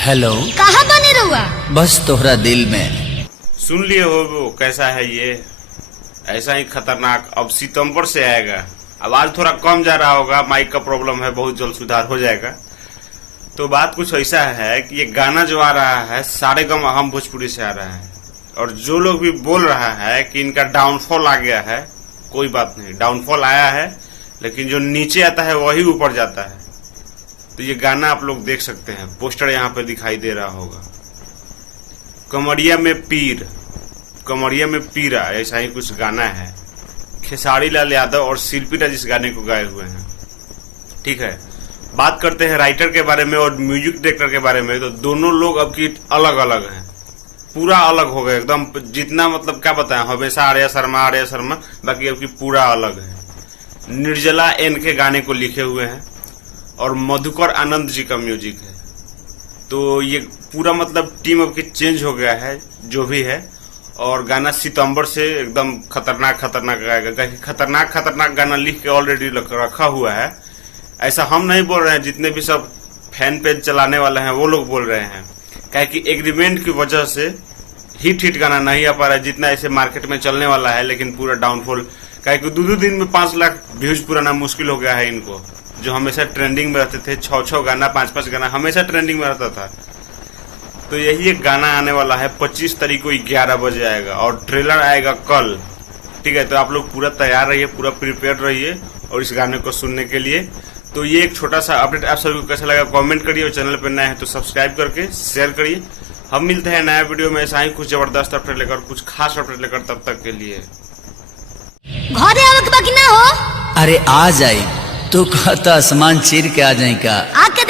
Hello, कहाँ बने रहुआ? बस तोहरा दिल में। सुन लिए हो वो कैसा है ये, ऐसा ही खतरनाक। अब सितंबर से आएगा। आवाज थोड़ा कम जा रहा होगा, माइक का प्रॉब्लम है, बहुत जल्द सुधार हो जाएगा। तो बात कुछ ऐसा है कि ये गाना जो आ रहा है सारे गम अहम भोजपुरी से आ रहा है, और जो लोग भी बोल रहा है कि इनका डाउनफॉल आ गया है, कोई बात नहीं, डाउनफॉल आया है लेकिन जो नीचे आता है वही ऊपर जाता है। तो ये गाना आप लोग देख सकते हैं, पोस्टर यहाँ पे दिखाई दे रहा होगा। कमरिया में पीर, कमरिया में पीरा, ऐसा ही कुछ गाना है। खेसारी लाल यादव और शिल्पी राज इस गाने को गाए हुए हैं। ठीक है, बात करते हैं राइटर के बारे में और म्यूजिक डायरेक्टर के बारे में। तो दोनों लोग अब की अलग अलग हैं, पूरा अलग हो गए एकदम। जितना मतलब क्या बताएं, हमेशा आर्या शर्मा, बाकी अब की पूरा अलग है। निर्जला एन के गाने को लिखे हुए हैं और मधुकर आनंद जी का म्यूजिक है। तो ये पूरा मतलब टीम अब की चेंज हो गया है जो भी है। और गाना सितंबर से एकदम खतरनाक आएगा। खतरनाक गाना लिख के ऑलरेडी रखा हुआ है। ऐसा हम नहीं बोल रहे हैं, जितने भी सब फैन पेज चलाने वाले हैं वो लोग बोल रहे हैं। क्या कि एग्रीमेंट की वजह से हिट गाना नहीं आ पा रहा है जितना ऐसे मार्केट में चलने वाला है, लेकिन पूरा डाउनफॉल। क्या कि दो दिन में 5 लाख व्यूज पुराना मुश्किल हो गया है इनको, जो हमेशा ट्रेंडिंग में रहते थे। 6 गाना 5 गाना हमेशा ट्रेंडिंग में रहता था। तो यही एक गाना आने वाला है 25 तारीख को 11 बजे आएगा, और ट्रेलर आएगा कल। ठीक है, तो आप लोग पूरा तैयार रहिए, पूरा प्रिपेयर रहिए और इस गाने को सुनने के लिए। तो ये एक छोटा सा अपडेट, आप सभी को कैसा लगा कमेंट करिए, और चैनल पर नए हैं तो सब्सक्राइब करके शेयर करिए। हम मिलते हैं नया वीडियो में, ऐसा ही कुछ जबरदस्त अपडेट लेकर, कुछ खास अपडेट लेकर। तब तक के लिए घरे आवे के बाकी ना हो? अरे आ जाई, तू कहता आसमान चीर के आ जाई का? आके